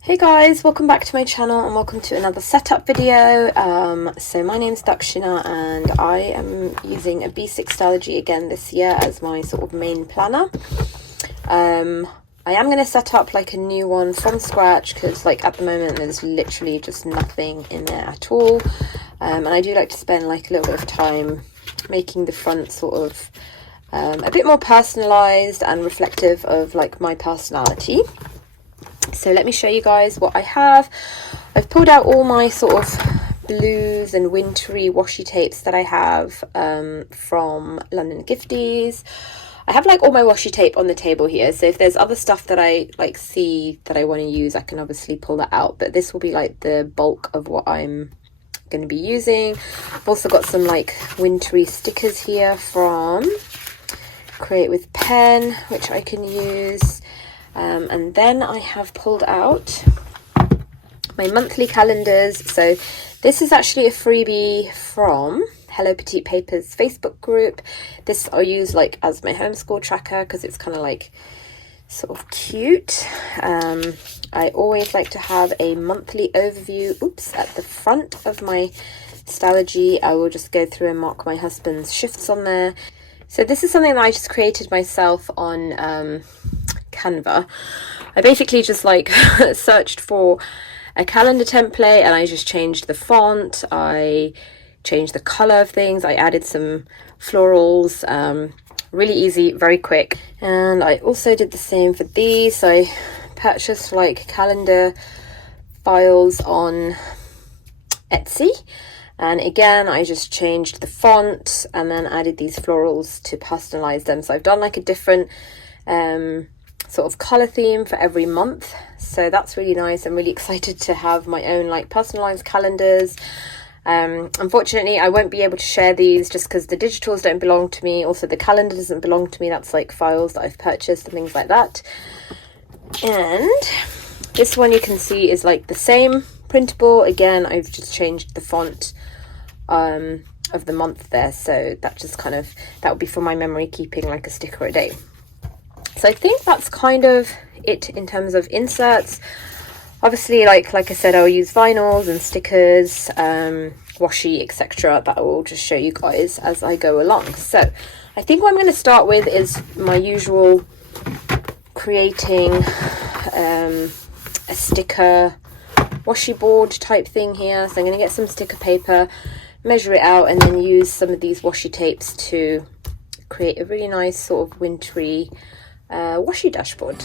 Hey guys, welcome back to my channel and welcome to another setup video. So my name's Daksina and I am using a B6 Stalogy again this year as my sort of main planner. I am going to set up like a new one from scratch because like at the moment there's literally just nothing in there at all. And I do like to spend like a little bit of time making the front sort of a bit more personalized and reflective of like my personality. So let me show you guys what I have. I've pulled out all my sort of blues and wintry washi tapes that I have from London Gifties. I have like all my washi tape on the table here, so if there's other stuff that I like see that I want to use, I can obviously pull that out, but this will be like the bulk of what I'm going to be using. I've also got some like wintry stickers here from Create with Pen, which I can use. And then I have pulled out my monthly calendars. So this is actually a freebie from Hello Petite Papers Facebook group. This I'll use like as my homeschool tracker because it's kind of like sort of cute. I always like to have a monthly overview at the front of my Stalogy. I will just go through and mark my husband's shifts on there. So this is something that I just created myself on Canva. I basically just like searched for a calendar template and I just changed the font, I changed the color of things, I added some florals, really easy, very quick. And I also did the same for these. So I purchased like calendar files on Etsy, and again I just changed the font and then added these florals to personalize them. So I've done like a different sort of color theme for every month, so that's really nice. I'm really excited to have my own like personalized calendars. Unfortunately I won't be able to share these just because the digitals don't belong to me, also the calendar doesn't belong to me, that's like files that I've purchased and things like that. And this one you can see is like the same printable. Again, I've just changed the font of the month there, so that just kind of, that would be for my memory keeping, like a sticker a day. So I think that's kind of it in terms of inserts. Obviously, like I said, I'll use vinyls and stickers, washi, etc. That I will just show you guys as I go along. So I think what I'm going to start with is my usual creating a sticker washi board type thing here. So I'm going to get some sticker paper, measure it out, and then use some of these washi tapes to create a really nice sort of wintry washi dashboard.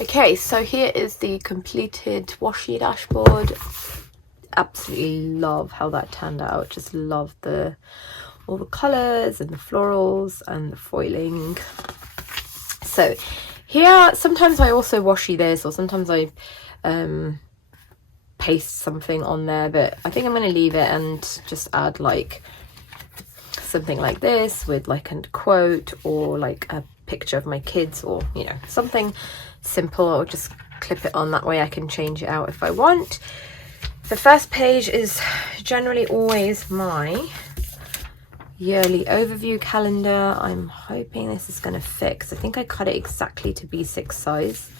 Okay, so here is the completed washi dashboard. Absolutely love how that turned out. Just love all the colors and the florals and the foiling. So here, sometimes I also washi this, or sometimes I paste something on there, but I think I'm going to leave it and just add like something like this with like a quote or like a picture of my kids, or you know, something simple, or just clip it on. That way I can change it out if I want. The first page is generally always my yearly overview calendar. I'm hoping this is going to fit, because I think I cut it exactly to B6 size,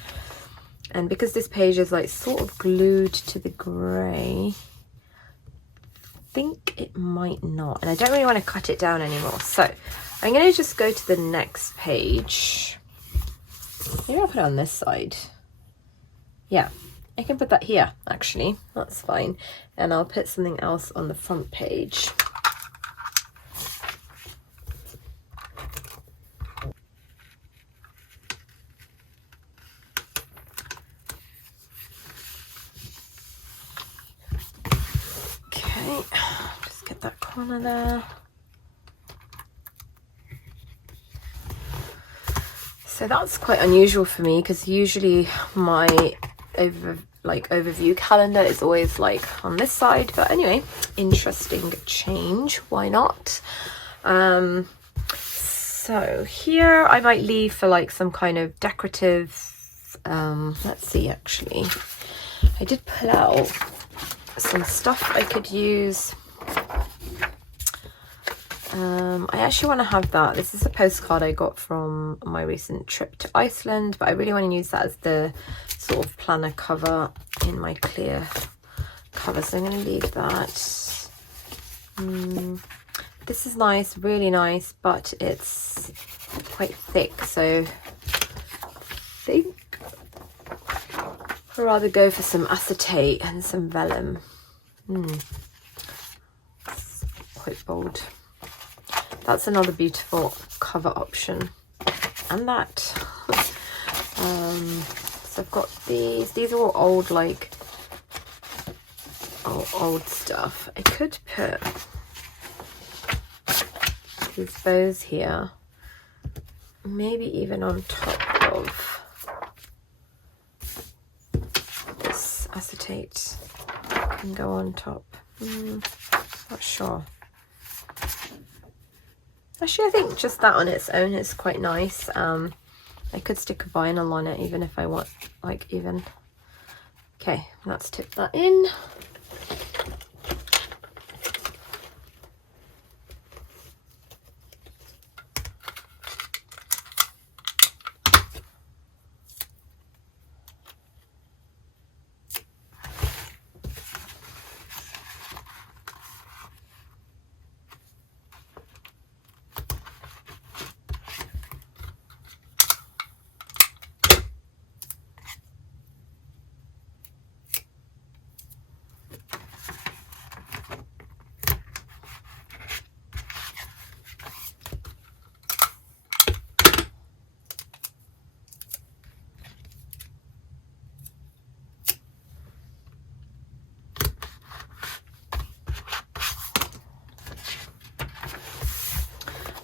and because this page is like sort of glued to the grey, I think it might not, and I don't really want to cut it down anymore, so I'm going to just go to the next page. Maybe I'll put it on this side. Yeah, I can put that here actually, that's fine, and I'll put something else on the front page. Just get that corner there. So that's quite unusual for me, because usually my overview calendar is always like on this side, but anyway, interesting change, why not? So here I might leave for like some kind of decorative, let's see, actually I did pull out some stuff I could use. I actually want to have that. This is a postcard I got from my recent trip to Iceland, but I really want to use that as the sort of planner cover in my clear cover, so I'm going to leave that. This is nice, really nice, but it's quite thick, so I think I'd rather go for some acetate and some vellum. It's quite bold. That's another beautiful cover option. And that. So I've got these are all old, like old stuff. I could put these bows here, maybe even on top of this acetate. Can go on top. Not sure. Actually, I think just that on its own is quite nice. I could stick a vinyl on it even if I want, like, even. Okay, let's tip that in.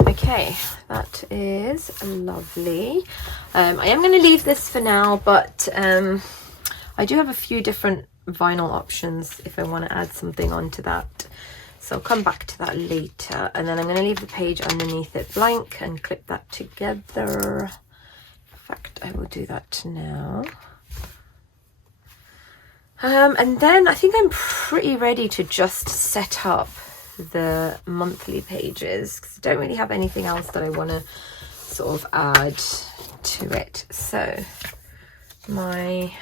Okay, that is lovely. I am going to leave this for now, but I do have a few different vinyl options if I want to add something onto that. So I'll come back to that later. And then I'm going to leave the page underneath it blank and clip that together. In fact, I will do that now. And then I think I'm pretty ready to just set up the monthly pages, because I don't really have anything else that I want to sort of add to it. So my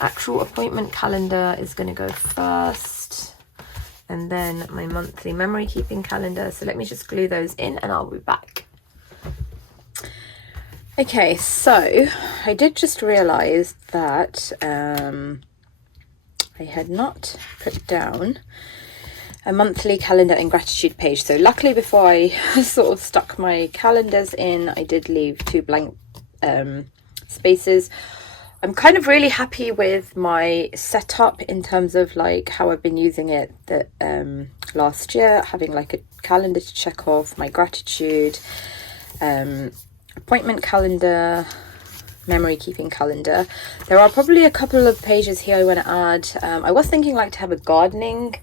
actual appointment calendar is going to go first, and then my monthly memory keeping calendar. So let me just glue those in and I'll be back. Okay, so I did just realize that I had not put down a monthly calendar and gratitude page. So luckily, before I sort of stuck my calendars in, I did leave 2 blank spaces. I'm kind of really happy with my setup in terms of like how I've been using it last year, having like a calendar to check off, my gratitude, appointment calendar, memory keeping calendar. There are probably a couple of pages here I want to add. I was thinking like to have a gardening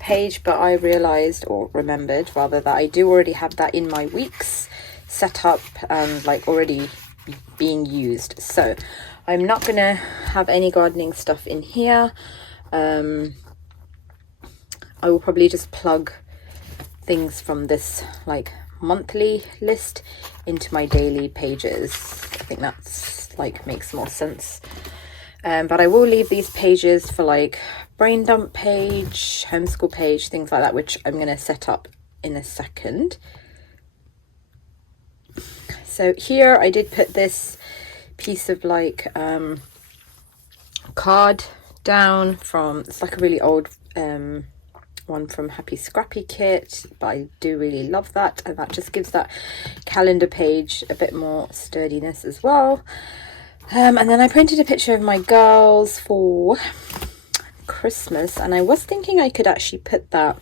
page, but I realized, or remembered rather, that I do already have that in my weeks set up and like already being used, so I'm not gonna have any gardening stuff in here. I will probably just plug things from this like monthly list into my daily pages. I think that's like makes more sense. But I will leave these pages for like brain dump page, homeschool page, things like that, which I'm going to set up in a second. So here I did put this piece of like card down from, it's like a really old one from Happy Scrappy Kit, but I do really love that, and that just gives that calendar page a bit more sturdiness as well. And then I printed a picture of my girls for Christmas, and I was thinking I could actually put that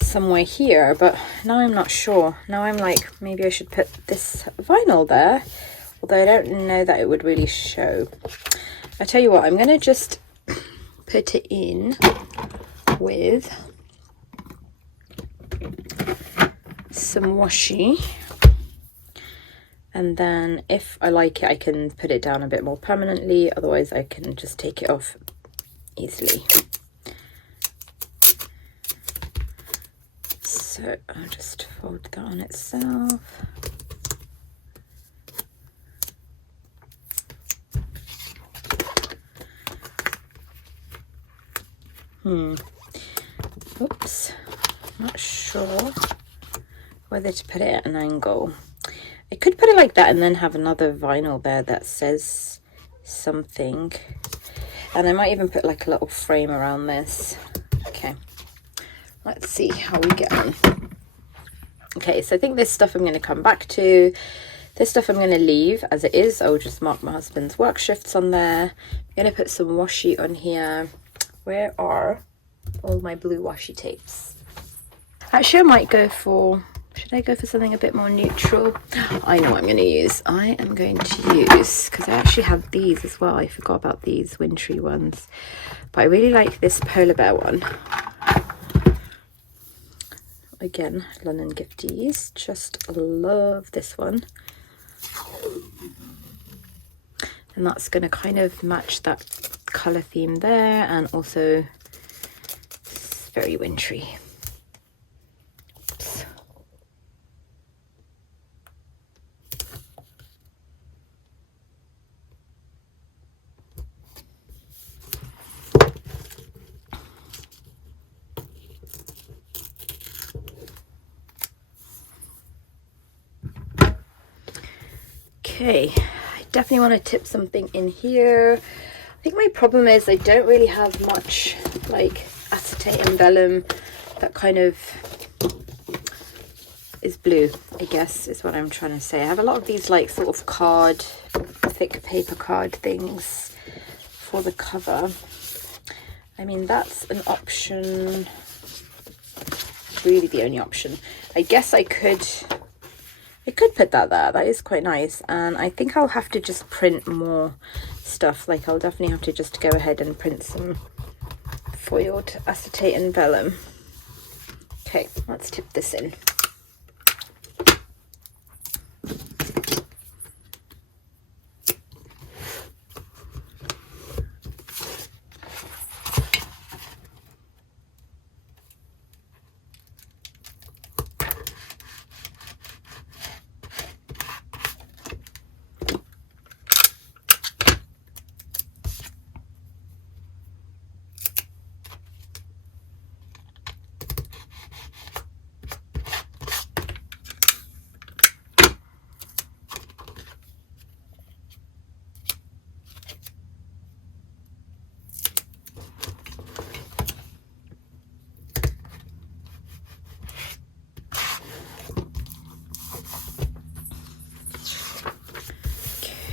somewhere here, but now I'm not sure. Now I'm like, maybe I should put this vinyl there, although I don't know that it would really show. I tell you what, I'm going to just put it in with some washi, and then if I like it I can put it down a bit more permanently, otherwise I can just take it off easily. So I'll just fold that on itself. Oops, not sure whether to put it at an angle. I could put it like that and then have another vinyl there that says something, and I might even put like a little frame around this. Okay, let's see how we get on. Okay, so I think this stuff I'm going to come back to. This stuff I'm going to leave as it is. I'll just mark my husband's work shifts on there. I'm going to put some washi on here. Where are all my blue washi tapes? Actually, I might go for, should I go for something a bit more neutral? I know what I'm going to use. I am going to use, because I actually have these as well. I forgot about these wintry ones. But I really like this polar bear one. Again, London Gifties. Just love this one. And that's going to kind of match that colour theme there, and also it's very wintry. Oops. Okay, I definitely want to tip something in here. I think my problem is I don't really have much like acetate and vellum that kind of is blue, I guess is what I'm trying to say. I have a lot of these like sort of card, thick paper card things for the cover. I mean, that's an option, really the only option. I guess I could put that there. That is quite nice. And I think I'll have to just print more stuff. Like I'll definitely have to just go ahead and print some foiled acetate and vellum. Okay, let's tip this in.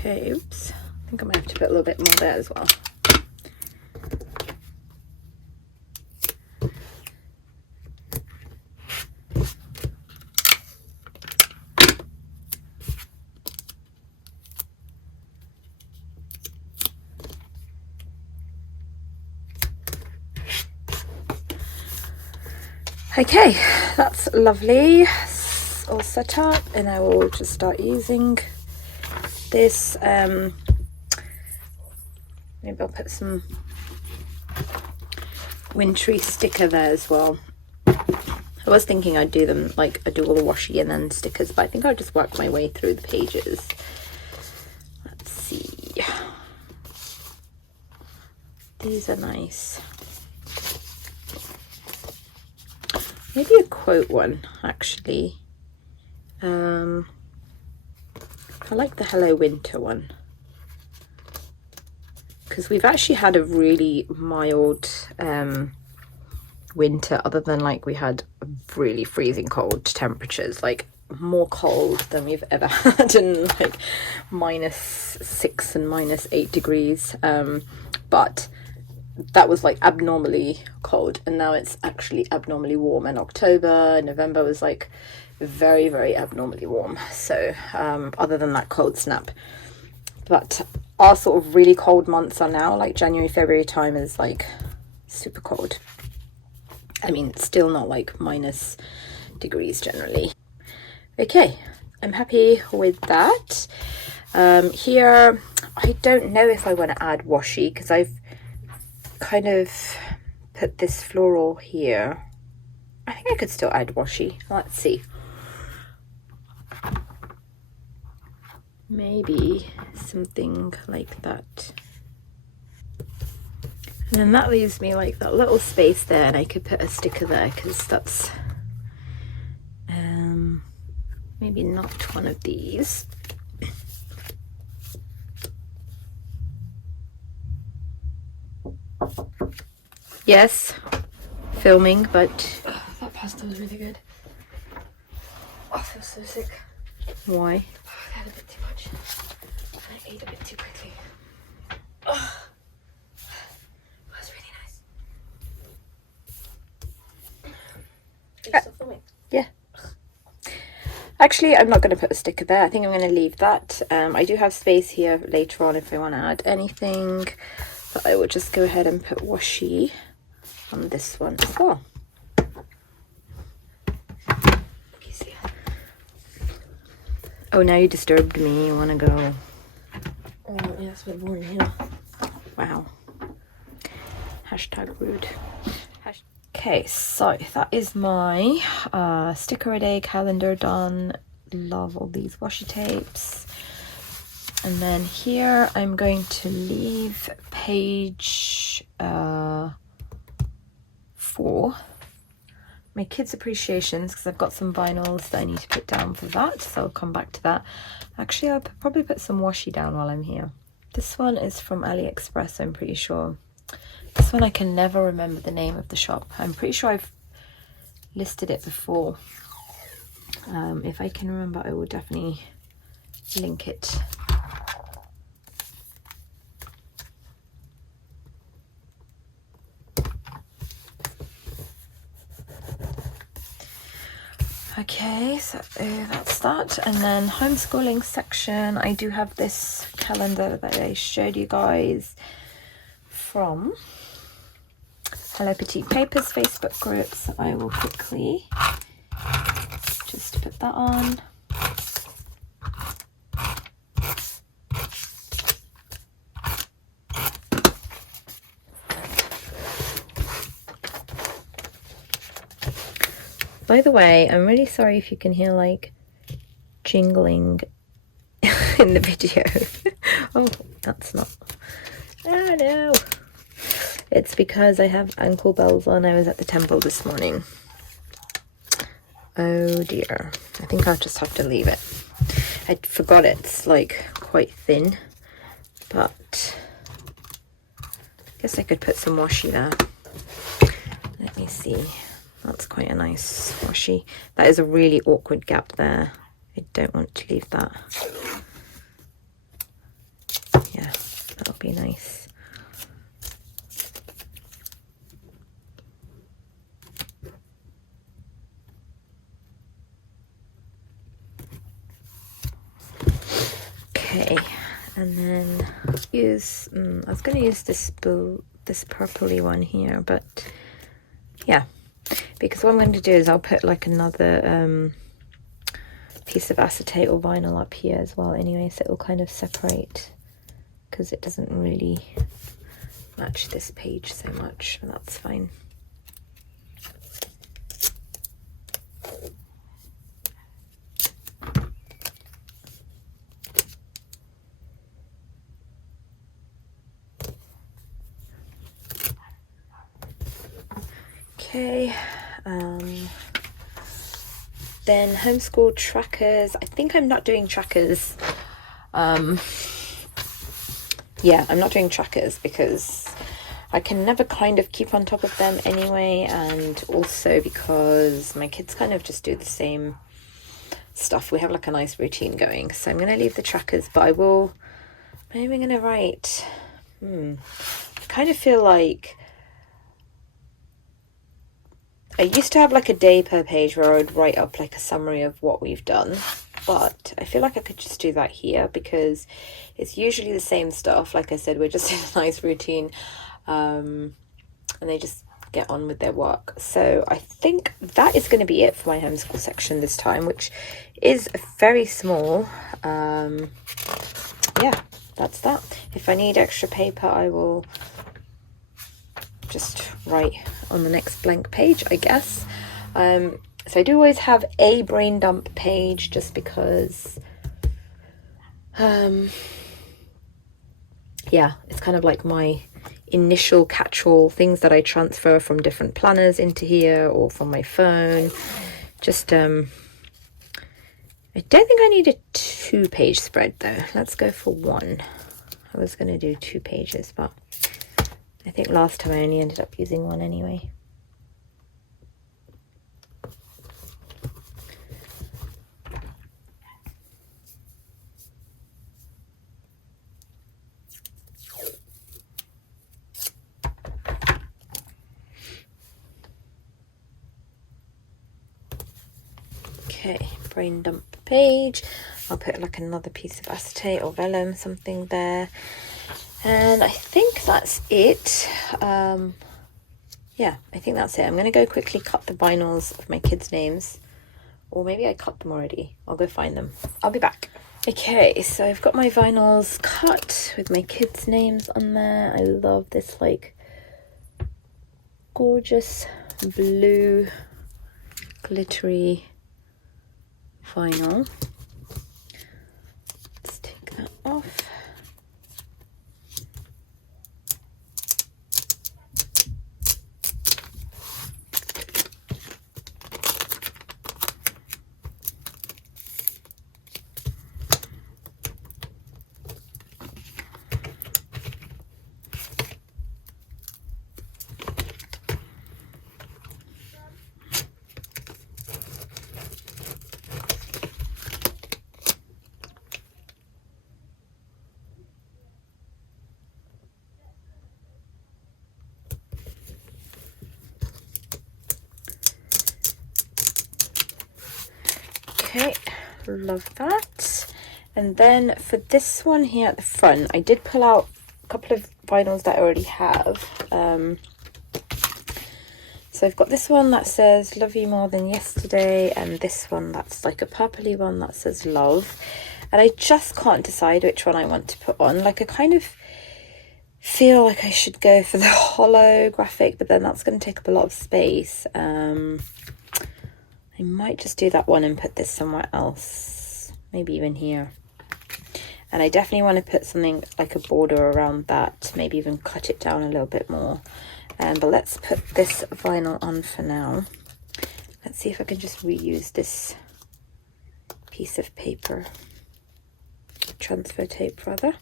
Okay, oops. I think I might have to put a little bit more there as well. Okay, that's lovely. All set up, and I will just start using this. Maybe I'll put some wintry sticker there as well. I was thinking I'd do them like I do all the washi and then stickers, but I think I'll just work my way through the pages. Let's see. These are nice. Maybe a quote one, actually. I like the Hello Winter one, because we've actually had a really mild winter, other than like we had really freezing cold temperatures, like more cold than we've ever had, and like -6 and -8 degrees, but that was like abnormally cold, and now it's actually abnormally warm. And October, November was like very, very abnormally warm. So other than that cold snap, but our sort of really cold months are now like January, February time is like super cold. I mean, still not like minus degrees generally. Okay, I'm happy with that. Here, I don't know if I want to add washi, because I've kind of put this floral here. I think I could still add washi. Let's see. Maybe something like that. And then that leaves me like that little space there, and I could put a sticker there, because that's maybe not one of these. Yes, filming, but that pasta was really good. I feel so sick. Why? I had a bit too much. I ate a bit too quickly. That's really nice. Are you still filming? Yeah. Actually, I'm not going to put a sticker there. I think I'm going to leave that. I do have space here later on if I want to add anything, but I will just go ahead and put washi on this one as well. Oh, now you disturbed me. You want to go? Oh, yeah, it's a bit boring here. Wow. Hashtag rude. Okay, so that is my sticker a day calendar done. Love all these washi tapes. And then here I'm going to leave page 4. My kids' appreciations, because I've got some vinyls that I need to put down for that, so I'll come back to that. Actually, I'll probably put some washi down while I'm here. This one is from AliExpress, I'm pretty sure. This one I can never remember the name of the shop. I'm pretty sure I've listed it before. If I can remember, I will definitely link it. Okay, so that's that. And then homeschooling section, I do have this calendar that I showed you guys from Hello Petite Papers Facebook group, so I will quickly just put that on. By the way, I'm really sorry if you can hear like jingling in the video. Oh, that's not. Oh no. It's because I have ankle bells on. I was at the temple this morning. Oh dear. I think I'll just have to leave it. I forgot it's like quite thin, but I guess I could put some washi there. Let me see. That's quite a nice washi. That is a really awkward gap there. I don't want to leave that. Yeah, that'll be nice. Okay, and then use, I was going to use this purpley one here, but yeah, because what I'm going to do is I'll put like another piece of acetate or vinyl up here as well anyway, so it will kind of separate, because it doesn't really match this page so much, and that's fine. Okay, then homeschool trackers. I think I'm not doing trackers. Yeah, I'm not doing trackers because I can never kind of keep on top of them anyway, and also because my kids kind of just do the same stuff. We have like a nice routine going, so I'm going to leave the trackers, but I will, maybe I'm going to write, I kind of feel like I used to have like a day per page where I would write up like a summary of what we've done, but I feel like I could just do that here because it's usually the same stuff. Like I said, we're just in a nice routine, and they just get on with their work. So I think that is going to be it for my homeschool section this time, which is very small. Yeah, that's that. If I need extra paper, I will just write on the next blank page, I guess. So I do always have a brain dump page just because yeah, it's kind of like my initial catch-all, things that I transfer from different planners into here or from my phone. Just I don't think I need a 2-page spread though. Let's go for 1. I was going to do 2 pages, but I think last time I only ended up using 1 anyway. Okay, brain dump page. I'll put like another piece of acetate or vellum, something there. And I think that's it. Yeah, I think that's it. I'm going to go quickly cut the vinyls of my kids' names. Or maybe I cut them already. I'll go find them. I'll be back. Okay, so I've got my vinyls cut with my kids' names on there. I love this like gorgeous blue glittery vinyl. Let's take that off. Okay, love that. And then for this one here at the front, I did pull out a couple of vinyls that I already have. So I've got this one that says love you more than yesterday, and this one that's like a purpley one that says love. And I just can't decide which one I want to put on. Like I kind of feel like I should go for the holographic, but then that's going to take up a lot of space. I might just do that one and put this somewhere else, maybe even here. And I definitely want to put something like a border around that, maybe even cut it down a little bit more. But let's put this vinyl on for now. Let's see if I can just reuse this piece of paper, transfer tape rather,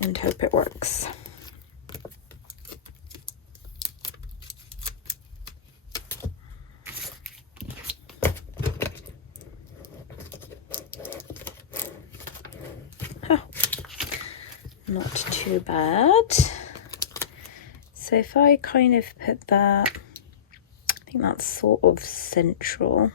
and hope it works. Not too bad. So if I kind of put that, I think that's sort of central.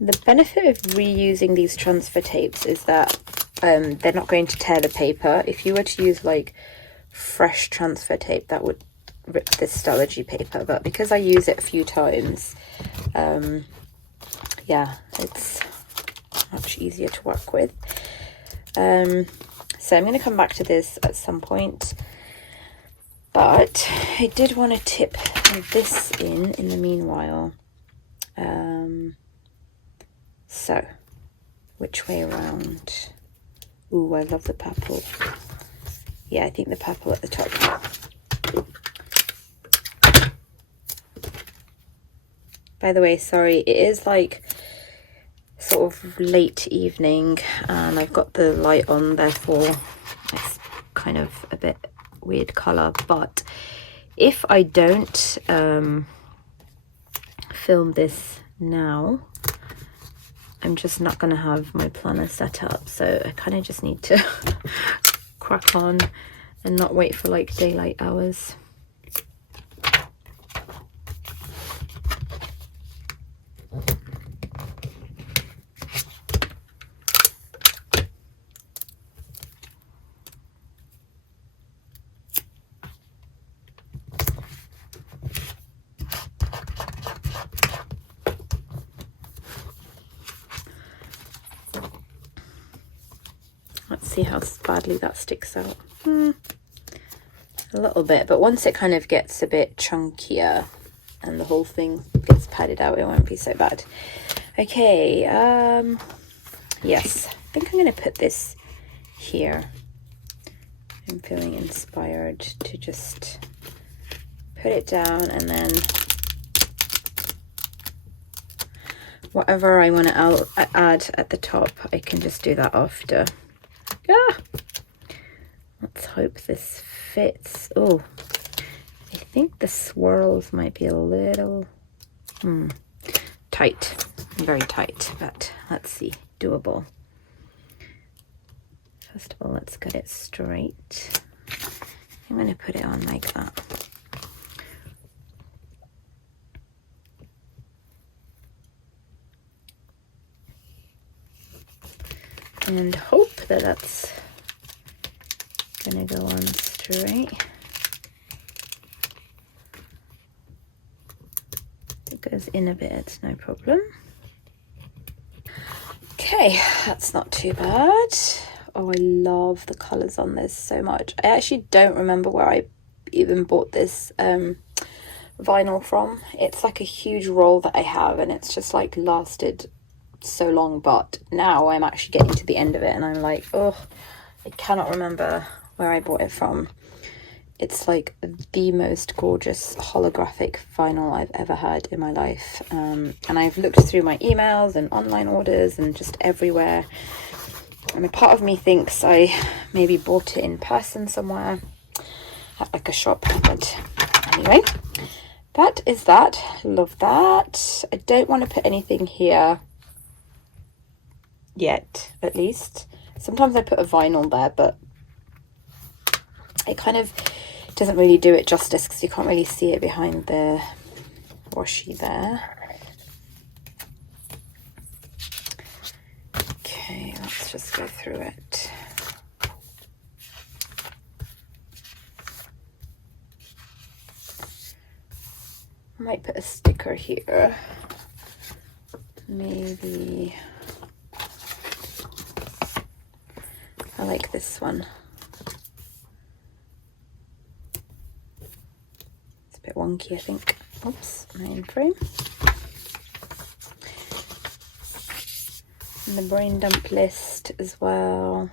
The benefit of reusing these transfer tapes is that they're not going to tear the paper. If you were to use like fresh transfer tape, that would rip this Stalogy paper, but because I use it a few times, yeah, it's much easier to work with. So I'm going to come back to this at some point, but I did want to tip this in the meanwhile. So which way around? Ooh, I love the purple. Yeah, I think the purple at the top. By the way, sorry, it is like sort of late evening and I've got the light on, therefore it's kind of a bit weird colour. But if I don't film this now, I'm just not going to have my planner set up, so I kind of just need to crack on and not wait for like daylight hours. Let's see how badly that sticks out. A little bit, but once it kind of gets a bit chunkier and the whole thing gets padded out, it won't be so bad. Okay, yes, I think I'm going to put this here. I'm feeling inspired to just put it down, and then whatever I want to add at the top, I can just do that after. Ah, let's hope this fits. Oh, I think the swirls might be a little tight, very tight, but let's see, doable. First of all, let's get it straight. I'm going to put it on like that. And hope that that's gonna go on straight. If it goes in a bit, it's no problem. Okay, that's not too bad. Oh, I love the colours on this so much. I actually don't remember where I even bought this vinyl from. It's like a huge roll that I have, and it's just like lasted so long, but now I'm actually getting to the end of it and I'm like, oh, I cannot remember where I bought it from. It's like the most gorgeous holographic vinyl I've ever had in my life, and I've looked through my emails and online orders and just everywhere, and a part of me thinks I maybe bought it in person somewhere at like a shop. But anyway, that is that. Love that. I don't want to put anything here yet, at least. Sometimes I put a vinyl there, but it kind of doesn't really do it justice because you can't really see it behind the washi there. Okay, let's just go through it. I might put a sticker here, maybe. I like this one. It's a bit wonky, I think. Oops, my in frame. And the brain dump list as well.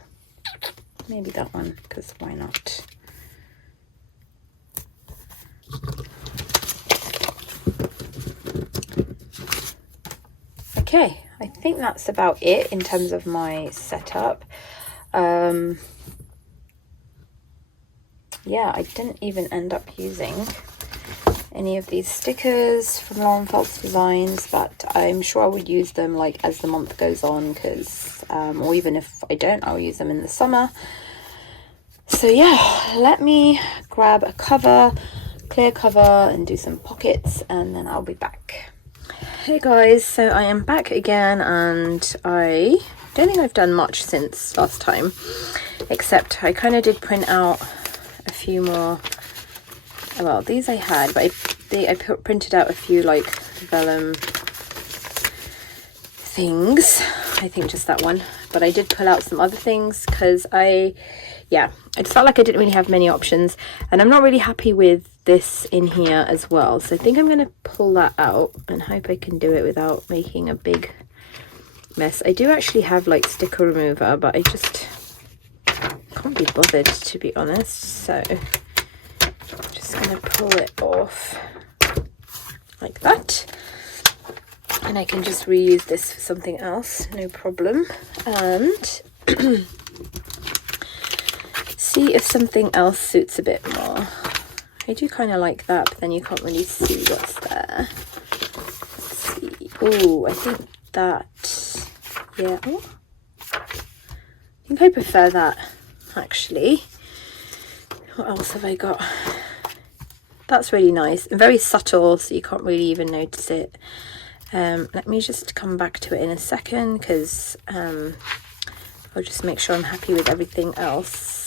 Maybe that one, because why not? Okay, I think that's about it in terms of my setup. Yeah, I didn't even end up using any of these stickers from Lauren Felt's designs, but I'm sure I would use them like as the month goes on, because or even if I don't, I'll use them in the summer. So yeah, let me grab a cover, clear cover, and do some pockets, and then I'll be back. Hey guys, so I am back again, and I don't think I've done much since last time, except I kind of did print out a few more. Well, these I had, but I printed out a few like vellum things. I think just that one, but I did pull out some other things because I just felt like I didn't really have many options, and I'm not really happy with this in here as well. So I think I'm going to pull that out and hope I can do it without making a big mess. I do actually have like sticker remover, but I just can't be bothered, to be honest. So I'm just going to pull it off like that, and I can just reuse this for something else, no problem. And see if something else suits a bit more. I do kind of like that, but then you can't really see what's there. Let's see. Oh, I think that, yeah. Oh, I think I prefer that, actually. What else have I got? That's really nice and very subtle, so you can't really even notice it. Let me just come back to it in a second, because I'll just make sure I'm happy with everything else.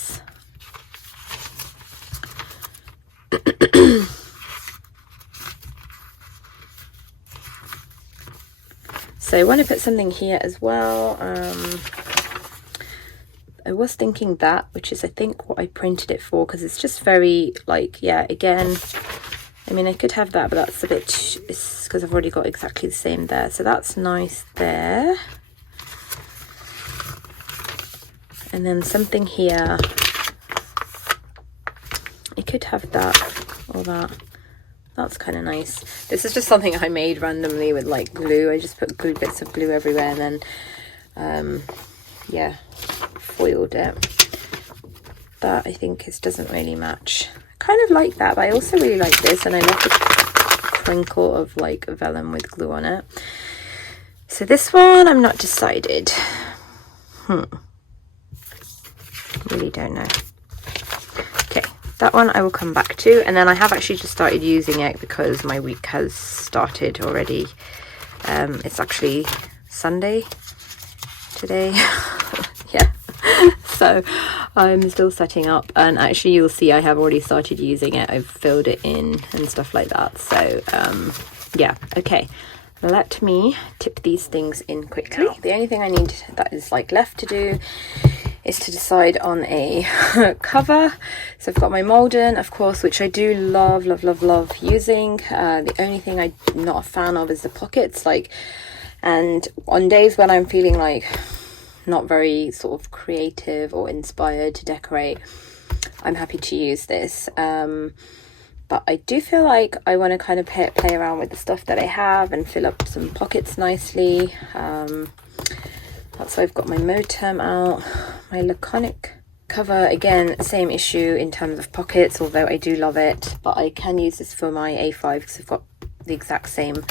So I want to put something here as well. I was thinking that, which is I think what I printed it for, because it's just very like, yeah, again, I mean I could have that, but that's a bit, it's because I've already got exactly the same there. So that's nice there. And then something here, I could have that or that. That's kind of nice. This is just something I made randomly with like glue. I just put bits of glue everywhere, and then yeah, foiled it. That I think doesn't really match. I kind of like that, but I also really like this, and I love the crinkle of like vellum with glue on it. So this one I'm not decided. Really don't know. Okay, that one I will come back to, and then I have actually just started using it because my week has started already. It's actually Sunday today. Yeah, so I'm still setting up, and actually you'll see I have already started using it. I've filled it in and stuff like that. So yeah, okay, let me tip these things in quickly. The only thing I need that is like left to do is to decide on a cover. So I've got my Malden, of course, which I do love using. The only thing I'm not a fan of is the pockets, like, and on days when I'm feeling like not very sort of creative or inspired to decorate, I'm happy to use this. But I do feel like I want to kind of play around with the stuff that I have and fill up some pockets nicely. That's why I've got my Moterm out. My Laconic cover, again, same issue in terms of pockets, although I do love it. But I can use this for my A5 because I've got the exact same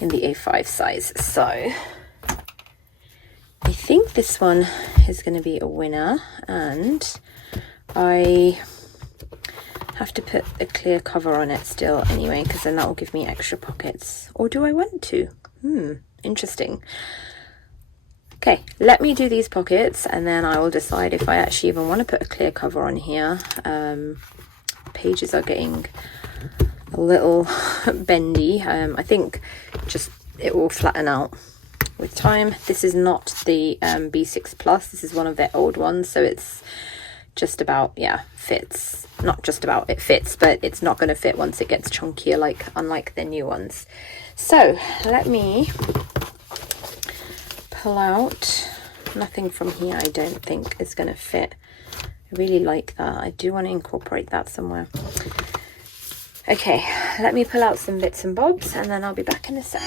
in the A5 size. So I think this one is going to be a winner, and I have to put a clear cover on it still anyway, because then that will give me extra pockets. Or do I want to? Interesting. Okay, let me do these pockets, and then I will decide if I actually even want to put a clear cover on here. Pages are getting a little bendy. I think just it will flatten out with time. This is not the B6 Plus. This is one of their old ones, so it's just about, yeah, fits. Not just about, it fits, but it's not going to fit once it gets chunkier, like unlike the new ones. So let me pull out. Nothing from here I don't think is going to fit. I really like that. I do want to incorporate that somewhere. Okay, let me pull out some bits and bobs, and then I'll be back in a sec.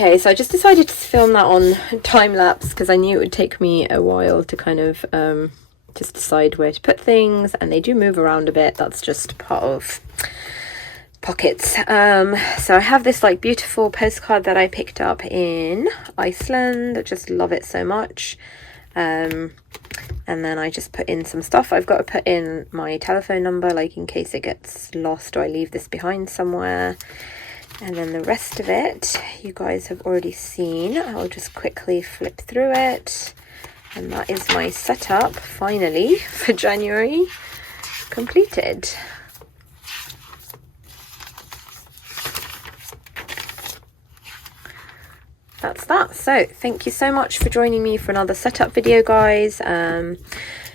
Okay, so I just decided to film that on time lapse because I knew it would take me a while to kind of just decide where to put things, and they do move around a bit. That's just part of pockets. So I have this like beautiful postcard that I picked up in Iceland. I just love it so much. And then I just put in some stuff. I've got to put in my telephone number, like in case it gets lost or I leave this behind somewhere. And then the rest of it you guys have already seen. I'll just quickly flip through it, and that is my setup finally for January completed. That's that. So thank you so much for joining me for another setup video, guys.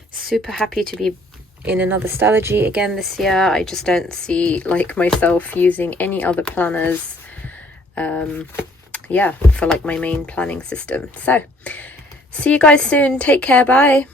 Super happy to be in another Stalogy again this year. I just don't see like myself using any other planners yeah, for like my main planning system. So see you guys soon. Take care. Bye.